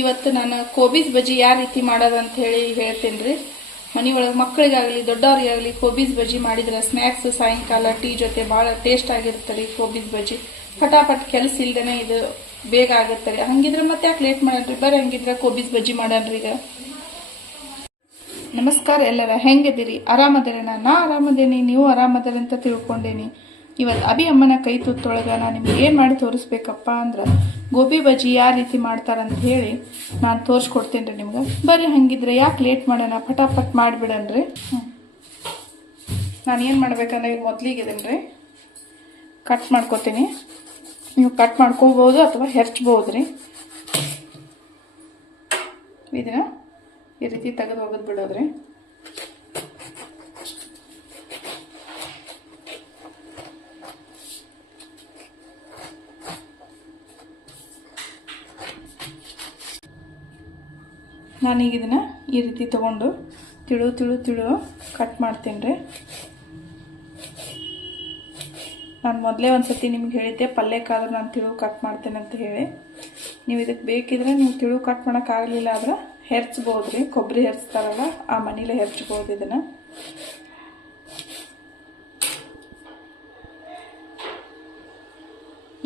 ಇವತ್ತು ನಾನು ಕೋಬೀಸ್ ಬಜ್ಜಿ ಯಾವ ರೀತಿ ಮಾಡೋದು ಅಂತ ಹೇಳಿ ಹೇಳ್ತೇನೆ ರೀ. ಮನೆಯೊಳಗೆ ಮಕ್ಕಳಿಗಾಗಲಿ, ದೊಡ್ಡವ್ರಿಗಾಗಲಿ ಕೋಬೀಸ್ ಬಜ್ಜಿ ಮಾಡಿದ್ರೆ ಸ್ನ್ಯಾಕ್ಸ್ ಸಾಯಂಕಾಲ ಟೀ ಜೊತೆ ಭಾಳ ಟೇಸ್ಟ್ ಆಗಿರುತ್ತೆ ರೀ ಕೋಬೀಸ್ ಬಜ್ಜಿ. ಪಟಾಪಟ್ ಕೆಲಸ ಇಲ್ದೇನೆ ಇದು ಬೇಗ ಆಗುತ್ತೆ ರೀ. ಹಂಗಿದ್ರೆ ಮತ್ತೆ ಯಾಕೆ ಲೇಟ್ ಮಾಡನ್ರಿ ಬರೀ ಹಂಗಿದ್ರೆ ಕೋಬೀಸ್ ಬಜ್ಜಿ ಮಾಡನ್ರಿ ಈಗ. ನಮಸ್ಕಾರ ಎಲ್ಲರ, ಹೆಂಗಿದ್ದೀರಿ? ಆರಾಮದೇನೆ ನಾ ಆರಾಮದೇನಿ, ನೀವು ಆರಾಮದೇನೆ ಅಂತ ತಿಳ್ಕೊಂಡೇನಿ. ಇವತ್ತು ಅಭಿ ಅಮ್ಮನ ಕೈ ತುತ್ತೊಳಗೆ ನಾನು ನಿಮ್ಗೆ ಏನು ಮಾಡಿ ತೋರಿಸ್ಬೇಕಪ್ಪ ಅಂದ್ರೆ ಗೋಬಿ ಬಜ್ಜಿ ಯಾವ ರೀತಿ ಮಾಡ್ತಾರಂತ ಹೇಳಿ ನಾನು ತೋರಿಸ್ಕೊಡ್ತೇನೆ ರೀ ನಿಮ್ಗೆ. ಬರ್ರಿ, ಹಂಗಿದ್ರೆ ಯಾಕೆ ಲೇಟ್ ಮಾಡೋಣ? ಫಟಾಫಟ್ ಮಾಡಿಬಿಡನ್ರಿ. ಹ್ಞೂ ನಾನು ಏನು ಮಾಡ್ಬೇಕಂದ್ರೆ ಈಗ ಮೊದಲಿಗೆ ಇದನ್ನು ರೀ ಕಟ್ ಮಾಡ್ಕೊತೀನಿ. ನೀವು ಕಟ್ ಮಾಡ್ಕೋಬೋದು ಅಥವಾ ಹೆರ್ಚ್ಬೋದು ರೀ ಇದನ್ನ ಈ ರೀತಿ ತೆಗೆದು ಒಗೆದು ಬಿಡೋದ್ರಿ. ನಾನೀಗ ಇದನ್ನ ಈ ರೀತಿ ತೊಗೊಂಡು ತಿಳು ತಿಳು ತಿಳು ಕಟ್ ಮಾಡ್ತೀನಿ ರೀ. ನಾನು ಮೊದಲೇ ಒಂದು ಸತಿ ನಿಮ್ಗೆ ಹೇಳಿದ್ದೆ ಪಲ್ಯಕ್ಕಾದ್ರೂ ನಾನು ತಿಳು ಕಟ್ ಮಾಡ್ತೇನೆ ಅಂತ ಹೇಳಿ. ನೀವು ಇದಕ್ಕೆ ಬೇಕಿದ್ರೆ ನೀವು ತಿಳು ಕಟ್ ಮಾಡೋಕ್ಕಾಗಲಿಲ್ಲ ಆದ್ರೆ ಹೆರ್ಚ್ಬೋದು ರೀ ಕೊಬ್ಬರಿ ಹೆರ್ಚ್ತಾರಲ್ಲ, ಆ ಮನೇಲೆ ಹೆರ್ಚ್ಬೋದು ಇದನ್ನು.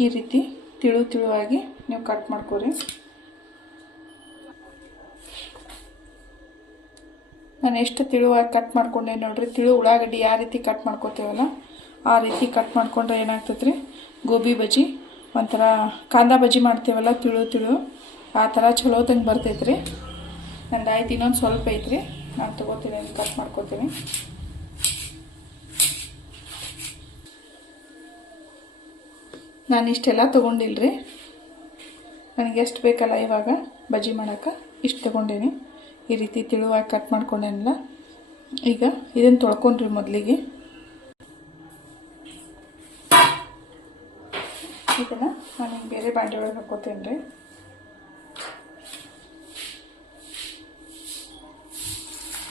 ಈ ರೀತಿ ತಿಳು ತಿಳುವಾಗಿ ನೀವು ಕಟ್ ಮಾಡ್ಕೊರಿ. ನಾನು ಎಷ್ಟು ತಿಳುವಾಗಿ ಕಟ್ ಮಾಡ್ಕೊಂಡೆ ನೋಡ್ರಿ. ತಿಳು ಉಳ್ಳಾಗಡ್ಡಿ ಯಾವ ರೀತಿ ಕಟ್ ಮಾಡ್ಕೋತೇವಲ್ಲ ಆ ರೀತಿ ಕಟ್ ಮಾಡ್ಕೊಂಡ್ರೆ ಏನಾಗ್ತೈತೆ ರೀ ಗೋಬಿ ಬಜ್ಜಿ, ಒಂಥರ ಕಾಂದ ಬಜ್ಜಿ ಮಾಡ್ತೇವಲ್ಲ, ತಿಳು ತಿಳು. ಆ ಥರ ಚಲೋದಂಗೆ ಬರ್ತೈತೆ ರೀ ನಂದು ಆಯ್ತು ಇನ್ನೊಂದು ಸ್ವಲ್ಪ ಐತ್ರಿ. ನಾನು ತೊಗೋತೀನಿ ಕಟ್ ಮಾಡ್ಕೊತೀನಿ. ನಾನು ಇಷ್ಟೆಲ್ಲ ತೊಗೊಂಡಿಲ್ರಿ. ನನಗೆ ಎಷ್ಟು ಬೇಕಲ್ಲ ಇವಾಗ ಬಜ್ಜಿ ಮಾಡೋಕೆ ಇಷ್ಟು ತೊಗೊಂಡೇನಿ. ಈ ರೀತಿ ತಿಳುವಾಗಿ ಕಟ್ ಮಾಡ್ಕೊಂಡೇನಲ್ಲ, ಈಗ ಇದನ್ನು ತೊಳ್ಕೊಂಡ್ರಿ ಮೊದಲಿಗೆ. ಇದನ್ನು ನಾನು ಬೇರೆ ಬಾಂಡೆ ಒಳಗೆ ಹಾಕೋತೇನೆ ರೀ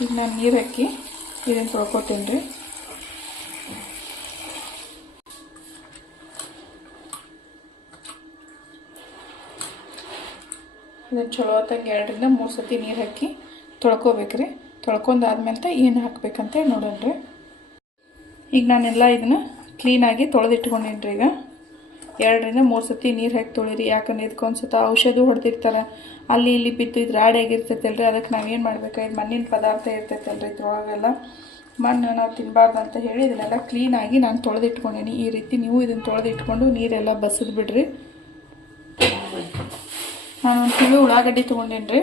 ಈಗ ನಾನು ನೀರು ಹಾಕಿ ಇದನ್ನು ತೊಳ್ಕೊತೇನೆ ರೀ ಇದನ್ನು ಚಲೋ ಹೊತ್ತಾಗಿ ಎರಡರಿಂದ ಮೂರು ಸತಿ ನೀರು ಹಾಕಿ ತೊಳ್ಕೊಬೇಕ್ರಿ. ತೊಳ್ಕೊಂಡಾದ್ಮೇಲೆ ಏನು ಹಾಕ್ಬೇಕಂತ ನೋಡೋಣ ರೀ ಈಗ ನಾನೆಲ್ಲ ಇದನ್ನು ಕ್ಲೀನಾಗಿ ತೊಳೆದಿಟ್ಕೊಂಡಿನಿ ರೀ ಈಗ. ಎರಡರಿಂದ ಮೂರು ಸತಿ ನೀರು ಹಾಕಿ ತೊಳಿರಿ. ಯಾಕಂದ್ರೆ ಇದಕ್ಕೊಂದು ಸತ ಔಷಧಿ ಹೊಡೆದಿರ್ತಾರೆ. ಅಲ್ಲಿ ಇಲ್ಲಿ ಬಿದ್ದು ಇದು ರಾಡಿ ಆಗಿರ್ತೈತಲ್ರಿ. ಅದಕ್ಕೆ ನಾವೇನು ಇದು ಮಣ್ಣಿನ ಪದಾರ್ಥ ಇರ್ತೈತಲ್ರಿ ಇದ್ರೊಳಗೆಲ್ಲ. ಮಣ್ಣು ನಾವು ತಿನ್ನಬಾರ್ದು ಅಂತ ಹೇಳಿ ಇದನ್ನೆಲ್ಲ ಕ್ಲೀನಾಗಿ ನಾನು ತೊಳೆದಿಟ್ಕೊಂಡೇನಿ. ಈ ರೀತಿ ನೀವು ಇದನ್ನು ತೊಳೆದಿಟ್ಕೊಂಡು ನೀರೆಲ್ಲ ಬಸಿದು ಬಿಡ್ರಿ. ನಾನು ಒಂದು ತಿಳು ಉಳ್ಳಾಗಡ್ಡಿ ತೊಗೊಂಡೇನಿ ರೀ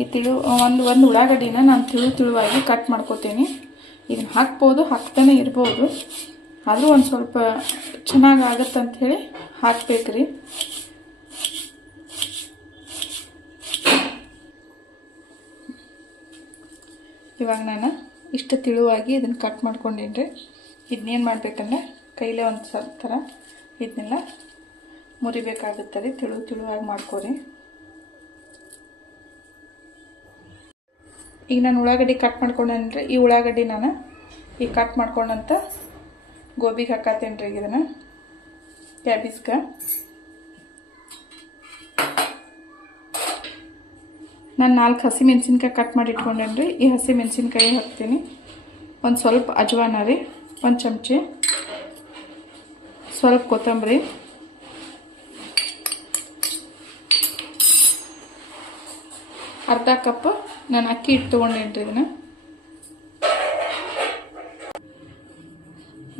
ಈ ತಿಳು, ಒಂದು ಒಂದು ಉಳ್ಳಾಗಡ್ಡಿನ ನಾನು ತಿಳು ತಿಳುವಾಗಿ ಕಟ್ ಮಾಡ್ಕೋತೀನಿ. ಇದನ್ನ ಹಾಕ್ಬೋದು, ಹಾಕ್ತಾನೆ ಇರ್ಬೋದು. ಆದರೂ ಒಂದು ಸ್ವಲ್ಪ ಚೆನ್ನಾಗಿ ಆಗುತ್ತೆ ಅಂಥೇಳಿ ಹಾಕ್ಬೇಕು ರೀ ಇವಾಗ ನಾನು ಇಷ್ಟು ತಿಳುವಾಗಿ ಇದನ್ನು ಕಟ್ ಮಾಡ್ಕೊಂಡೇನಿ ರೀ ಇದನ್ನೇನು ಮಾಡ್ಬೇಕಂದ್ರೆ ಕೈಲೇ ಒಂದು ಥರ ಇದನ್ನೆಲ್ಲ ಮುರಿಬೇಕಾಗುತ್ತೆ ರೀ ತಿಳು ತಿಳುವಾಗಿ ಮಾಡ್ಕೊರಿ. ಈಗ ನಾನು ಉಳ್ಳಾಗಡ್ಡಿ ಕಟ್ ಮಾಡ್ಕೊಂಡೇನ್ರಿ? ಈ ಉಳ್ಳಾಗಡ್ಡಿ ನಾನು ಈಗ ಕಟ್ ಮಾಡ್ಕೊಂಡಂತ ಗೋಬಿಗೆ ಹಾಕತ್ತೇನೆ ರೀ ಈಗ ಇದನ್ನು. ಕ್ಯಾಬೀಸ್ಗೆ ನಾನು ನಾಲ್ಕು ಹಸಿ ಮೆಣಸಿನ್ಕಾಯಿ ಕಟ್ ಮಾಡಿ ಇಟ್ಕೊಂಡೇನ್ರಿ. ಈ ಹಸಿ ಮೆಣಸಿನ್ಕಾಯಿ ಹಾಕ್ತೀನಿ. ಒಂದು ಸ್ವಲ್ಪ ಅಜ್ವಾನ ರೀ, ಒಂದು ಚಮಚೆ. ಸ್ವಲ್ಪ ಕೊತ್ತಂಬರಿ. ಅರ್ಧ ಕಪ್ ನಾನು ಅಕ್ಕಿ ಹಿಟ್ಟು ತೊಗೊಂಡೇನ್ರಿ ಇದನ್ನ.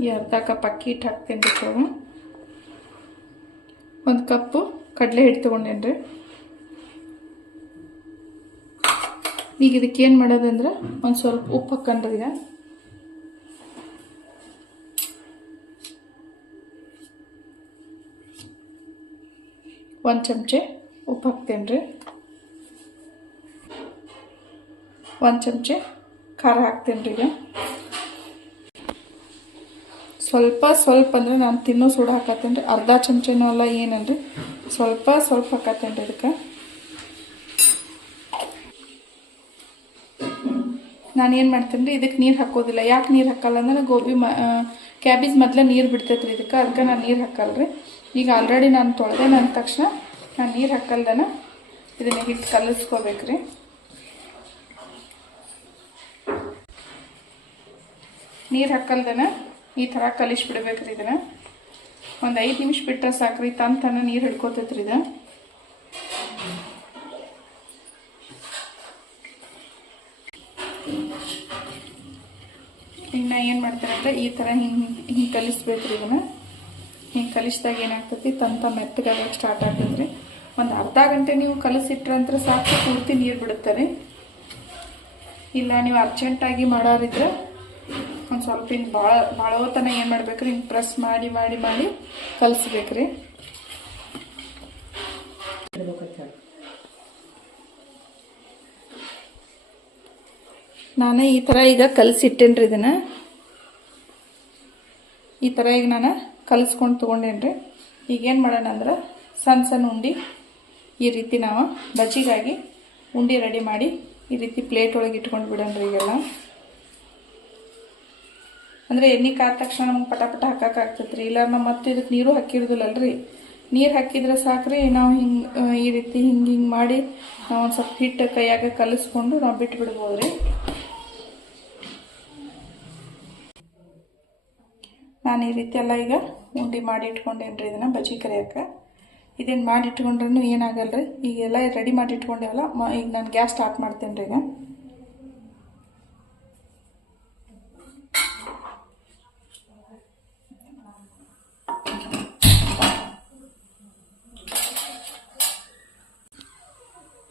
ಈ ಅರ್ಧ ಕಪ್ ಅಕ್ಕಿ ಹಿಟ್ಟು ಹಾಕ್ತೀನಿ ರೀ ಒಂದು ಕಪ್ಪು ಕಡಲೆ ಹಿಟ್ಟು ತೊಗೊಂಡೇನ್ರಿ ಈಗ ಇದಕ್ಕೆ ಏನು ಮಾಡೋದಂದ್ರೆ ಒಂದು ಸ್ವಲ್ಪ ಉಪ್ಪು ಹಾಕೊಂಡ್ರಿ ಈಗ. ಒಂದು ಚಮಚೆ ಉಪ್ಪು ಹಾಕ್ತೇನೆ ರೀ ಒಂದು ಚಮಚ ಖಾರ ಹಾಕ್ತೀನಿ ರೀ ಸ್ವಲ್ಪ ಸ್ವಲ್ಪ ಅಂದರೆ ನಾನು ತಿನ್ನೋ ಸೂಡ ಹಾಕತ್ತೇನೆ ರೀ. ಅರ್ಧ ಚಮಚನೂ ಅಲ್ಲ ಏನನ್ರಿ ಸ್ವಲ್ಪ ಸ್ವಲ್ಪ ಹಾಕತ್ತೇನೆ ರೀ ಇದಕ್ಕೆ. ನಾನು ಏನು ಮಾಡ್ತೀನಿ ರೀ ಇದಕ್ಕೆ ನೀರು ಹಾಕೋದಿಲ್ಲ. ಯಾಕೆ ನೀರು ಹಾಕಲ್ಲ ಅಂದ್ರೆ ಗೋಬಿ ಮ ಕ್ಯಾಬೇಜ್ ಮೊದಲೇ ನೀರು ಬಿಡ್ತೈತೆ ರೀ ಇದಕ್ಕೆ. ಅದಕ್ಕೆ ನಾನು ನೀರು ಹಾಕಲ್ಲ ರೀ. ಈಗ ಆಲ್ರೆಡಿ ನಾನು ತೊಳೆದೆ ಅಂದ ತಕ್ಷಣ ನಾನು ನೀರು ಹಾಕಲ್ದನ ಇದನ್ನ ಹಿಟ್ಟು ಕಲಿಸ್ಕೋಬೇಕ್ರಿ ನೀರು ಹಾಕಲ್ದನ? ಈ ಥರ ಕಲಿಸ್ಬಿಡ್ಬೇಕ್ರಿ ಇದನ್ನು. ಒಂದು ಐದು ನಿಮಿಷ ಬಿಟ್ಟರೆ ಸಾಕ್ರಿ ತನ್ನ ತನ ನೀರು ಹಿಡ್ಕೊತೈತ್ರಿ ಇದು. ಇನ್ನು ಏನು ಮಾಡ್ತಾರೆ ಅಂದರೆ ಈ ಥರ ಹಿಂಗೆ ಹಿಂಗೆ ಕಲಿಸ್ಬೇಕ್ರಿ ಇದನ್ನು. ಹಿಂಗೆ ಕಲಿಸಿದಾಗ ಏನಾಗ್ತೈತಿ ತಂತ ಮೆತ್ತಗಾಗಕ್ಕೆ ಸ್ಟಾರ್ಟ್ ಆಗ್ತೈತ್ರಿ. ಒಂದು ಅರ್ಧ ಗಂಟೆ ನೀವು ಕಲಸಿಟ್ರಂದ್ರೆ ಸಾಕು, ಪೂರ್ತಿ ನೀರು ಬಿಡುತ್ತೆ ರೀ ಇಲ್ಲ, ನೀವು ಅರ್ಜೆಂಟಾಗಿ ಮಾಡೋರಿದ್ರೆ ಒಂದು ಸ್ವಲ್ಪ ಹಿಂಗೆ ಭಾಳ ಭಾಳವತನ ಏನು ಮಾಡ್ಬೇಕ್ರಿ? ಹಿಂಗೆ ಪ್ರೆಸ್ ಮಾಡಿ ಮಾಡಿ ಮಾಡಿ ಕಲಿಸ್ಬೇಕ್ರಿ. ನಾನು ಈ ಥರ ಈಗ ಕಲಸಿಟ್ಟೇನ್ರಿ ಇದನ್ನು. ಈ ಥರ ಈಗ ನಾನು ಕಲಿಸ್ಕೊಂಡು ತೊಗೊಂಡೇನ್ರಿ. ಈಗ ಏನು ಮಾಡೋಣ ಅಂದ್ರೆ ಸಣ್ಣ ಸಣ್ಣ ಉಂಡಿ ಈ ರೀತಿ ನಾವು ಬಜ್ಜಿಗಾಗಿ ಉಂಡಿ ರೆಡಿ ಮಾಡಿ ಈ ರೀತಿ ಪ್ಲೇಟ್ ಒಳಗೆ ಇಟ್ಕೊಂಡು ಬಿಡೋಣ ಈಗೆಲ್ಲ ಅಂದರೆ ಎಣ್ಣೆ ಕಾದ ತಕ್ಷಣ ನಮ್ಗೆ ಪಟ ಪಟ ಹಾಕಕ್ಕಾಗ್ತೈತೆ ರೀ ಇಲ್ಲ ನಾವು ಮತ್ತೆ ಇದಕ್ಕೆ ನೀರು ಹಾಕಿರೋದಿಲ್ಲಲ್ರಿ. ನೀರು ಹಾಕಿದ್ರೆ ಸಾಕ್ರಿ, ನಾವು ಹಿಂಗೆ ಈ ರೀತಿ ಹಿಂಗೆ ಹಿಂಗೆ ಮಾಡಿ ನಾವು ಒಂದು ಸ್ವಲ್ಪ ಹಿಟ್ಟು ಕೈಯಾಗ ಕಲಿಸ್ಕೊಂಡು ನಾವು ಬಿಟ್ಟು ಬಿಡ್ಬೋದ್ರಿ ನಾನು ಈ ರೀತಿ ಎಲ್ಲ ಈಗ ಉಂಡೆ ಮಾಡಿ ಇಟ್ಕೊಂಡೇನ್ರಿ ಇದನ್ನು ಬಜ್ಜಿ ಕರಿಯೋಕೆ. ಇದೇನು ಮಾಡಿ ಇಟ್ಕೊಂಡ್ರೂ ಏನಾಗಲ್ಲ ರೀ ಈಗೆಲ್ಲ ರೆಡಿ ಮಾಡಿ ಇಟ್ಕೊಂಡೇವಲ್ಲ ಈಗ ನಾನು ಗ್ಯಾಸ್ ಸ್ಟಾರ್ಟ್ ಮಾಡ್ತೇನೆ ರೀ ಈಗ.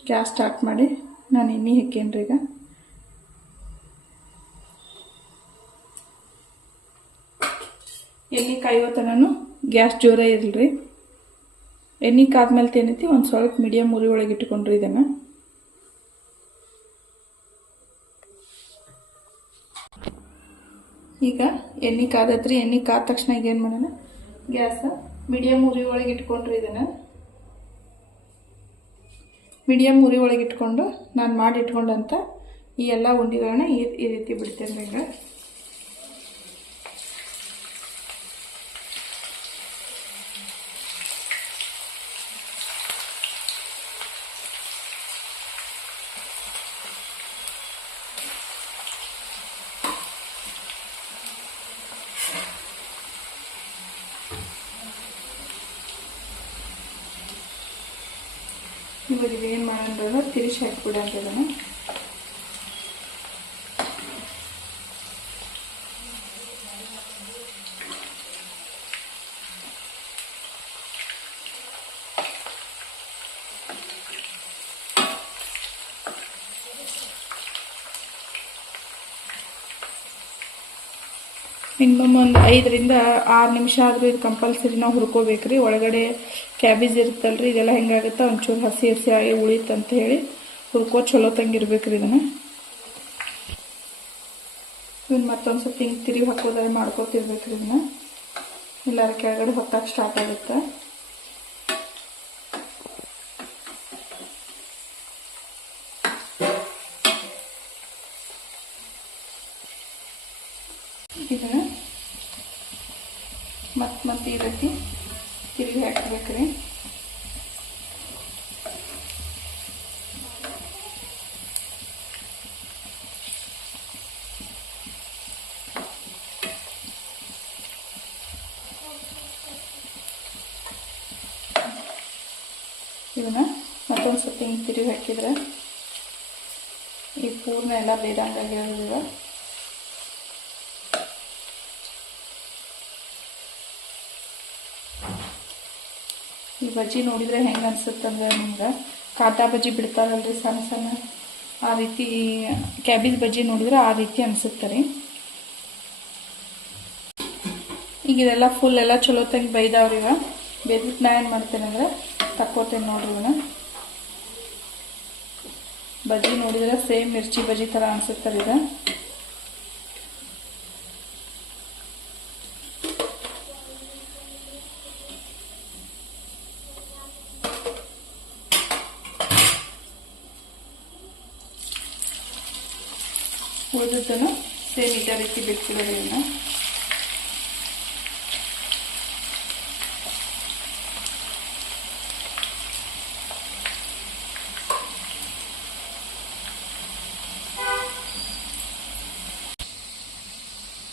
ಗ್ಯಾಸ್ ಸ್ಟಾರ್ಟ್ ಮಾಡಿ ನಾನು ಎಣ್ಣೆ ಹಾಕೇನ್ರಿ ಈಗ? ಎಣ್ಣೆ ಕಾಯುವ ತನೂ ಗ್ಯಾಸ್ ಜೋರ ಇರಲಿ ಎಣ್ಣೆ ಕಾದ್ಮೇಲೆ ಏನೈತಿ ಒಂದು ಸ್ವಲ್ಪ ಮೀಡಿಯಮ್ ಉರಿ ಒಳಗೆ ಇಟ್ಕೊಂಡ್ರಿ ಇದನ್ನು. ಈಗ ಎಣ್ಣೆ ಕಾದತ್ರಿ, ಎಣ್ಣೆ ಕಾದ ತಕ್ಷಣ ಈಗ ಏನು ಮಾಡೋಣ? ಗ್ಯಾಸ ಮೀಡಿಯಮ್ ಉರಿ ಒಳಗೆ ಇಟ್ಕೊಂಡ್ರಿ ಇದನ್ನು. ಮೀಡಿಯಮ್ ಉರಿ ಒಳಗೆ ಇಟ್ಕೊಂಡು ನಾನು ಮಾಡಿ ಇಟ್ಕೊಂಡಂತ ಈ ಎಲ್ಲ ಉಂಡಿಗಳನ್ನ ಈ ಈ ರೀತಿ ಬಿಡ್ತೇನೆ ಈಗ ಇವಾಗ ಏನು ಮಾಡೋಣ ತಿರುಗಿ ಅಂತ ಇದನ್ನು ಮಿನಿಮಮ್ ಒಂದು ಐದರಿಂದ ಆರು ನಿಮಿಷ ಆದರೂ ಇದು ಕಂಪಲ್ಸರಿ ನಾವು ಹುರ್ಕೋಬೇಕು ರೀ ಒಳಗಡೆ ಕ್ಯಾಬೇಜ್ ಇರುತ್ತಲ್ಲ ರೀ ಇದೆಲ್ಲ ಹೆಂಗಾಗುತ್ತೆ? ಒಂಚೂರು ಹಸಿ ಹಸಿ ಆಗಿ ಉಳಿತು ಅಂತ ಹೇಳಿ ಹುರ್ಕೋ, ಚಲೋ ತಂಗಿರ್ಬೇಕ್ರಿ ಇದನ್ನು. ಇದನ್ನ ಮತ್ತೊಂದು ಸ್ವಲ್ಪ ಹಿಂಗೆ ತಿರುಗಿ ಹಾಕೋದಾಗ ಮಾಡ್ಕೋತಿರ್ಬೇಕು ರೀ ಇದನ್ನು. ಇಲ್ಲಾರ ಕೆಳಗಡೆ ಹೊತ್ತಾಗ ಸ್ಟಾರ್ಟ್ ಆಗುತ್ತೆ. ಇದನ್ನು ಮತ್ತೆ ಮತ್ತೆ ಈ ರೀತಿ ತಿರುಗಿ ಹಾಕ್ಬೇಕ್ರಿ. ಇದನ್ನ ಮತ್ತೊಂದು ಸ್ವಲ್ಪ ಹಿಂಗೆ ತಿರುಗಿ ಹಾಕಿದ್ರೆ ಈ ಪೂರ್ಣ ಎಲ್ಲ ಬೇದಂಗಾಗಿರೋದಿಲ್ಲ ಈ ಬಜ್ಜಿ ನೋಡಿದ್ರೆ ಹೆಂಗೆ ಅನ್ಸುತ್ತಂದ್ರೆ ನಿಮ್ಗೆ? ಕಾಟಾ ಬಜ್ಜಿ ಬಿಡ್ತಾರಲ್ರಿ ಸಣ್ಣ ಸಣ್ಣ. ಆ ರೀತಿ ಕ್ಯಾಬೇಜ್ ಬಜ್ಜಿ ನೋಡಿದ್ರೆ ಆ ರೀತಿ ಅನಿಸುತ್ತೆ ರೀ. ಈಗ ಇದೆಲ್ಲ ಫುಲ್ ಎಲ್ಲ ಚಲೋ ತಂಗಿ ಬೈದಾವ್ರಿ ಬೇದ್ಬಿಟ್ಟು ನಾ ಏನು ಮಾಡ್ತೇನೆ ಅಂದ್ರೆ ತಕ್ಕೋತೇನೆ ನೋಡ್ರಿ ಇವನ್ನ ಬಜ್ಜಿ ನೋಡಿದ್ರೆ ಸೇಮ್ ಮಿರ್ಚಿ ಬಜ್ಜಿ ಥರ ಅನ್ಸುತ್ತೆ ಇದು.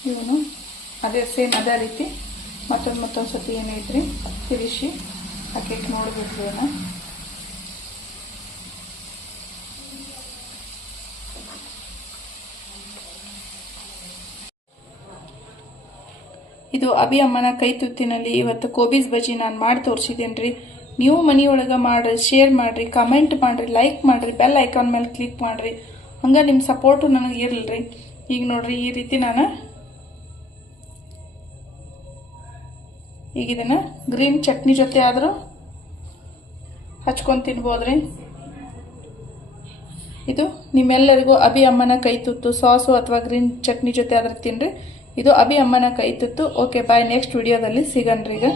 ಇವನು ಅದೇ ಸೇಮ್ ಅದೇ ರೀತಿ ಮತ್ತೊಂದು ಮತ್ತೊಂದು ಸತಿ ಏನೇ ಇದ್ರಿ ತಿರುಗಿಸಿ ಹಾಕಿಟ್ಟು ನೋಡಬೇಕು ಏನೋ ಇದು ಅಭಿ ಅಮ್ಮನ ಕೈ ತುತ್ತಿನಲ್ಲಿ ಇವತ್ತು ಕೋಬೀಸ್ ಬಜ್ಜಿ ನಾನು ಮಾಡಿ ತೋರಿಸಿದ್ದೀನಿ ರೀ ನೀವು ಮನೆಯೊಳಗೆ ಮಾಡಿರಿ ಶೇರ್ ಮಾಡಿರಿ ಕಮೆಂಟ್ ಮಾಡಿರಿ ಲೈಕ್ ಮಾಡಿರಿ ಬೆಲ್ ಐಕಾನ್ ಮೇಲೆ ಕ್ಲಿಕ್ ಮಾಡಿರಿ. ಹಂಗೆ ನಿಮ್ಮ ಸಪೋರ್ಟು ನನಗೆ ಇರಲಿ ಈಗ ನೋಡ್ರಿ, ಈ ರೀತಿ ನಾನು ಈಗ ಇದನ್ನು ಗ್ರೀನ್ ಚಟ್ನಿ ಜೊತೆ ಆದರೂ ಹಚ್ಕೊಂಡು ತಿನ್ಬೋದ್ರಿ. ಇದು ನಿಮ್ಮೆಲ್ಲರಿಗೂ ಅಭಿ ಅಮ್ಮನ ಕೈ ತುತ್ತು, ಸಾಸು ಅಥವಾ ಗ್ರೀನ್ ಚಟ್ನಿ ಜೊತೆ ಆದ್ರೆ ತಿನ್ರಿ. ಇದು ಅಭಿ ಅಮ್ಮನ ಕೈ ತುತ್ತು. ಓಕೆ ಬಾಯ್ ನೆಕ್ಸ್ಟ್ ವಿಡಿಯೋದಲ್ಲಿ ಸಿಗನ್ರಿ ಈಗ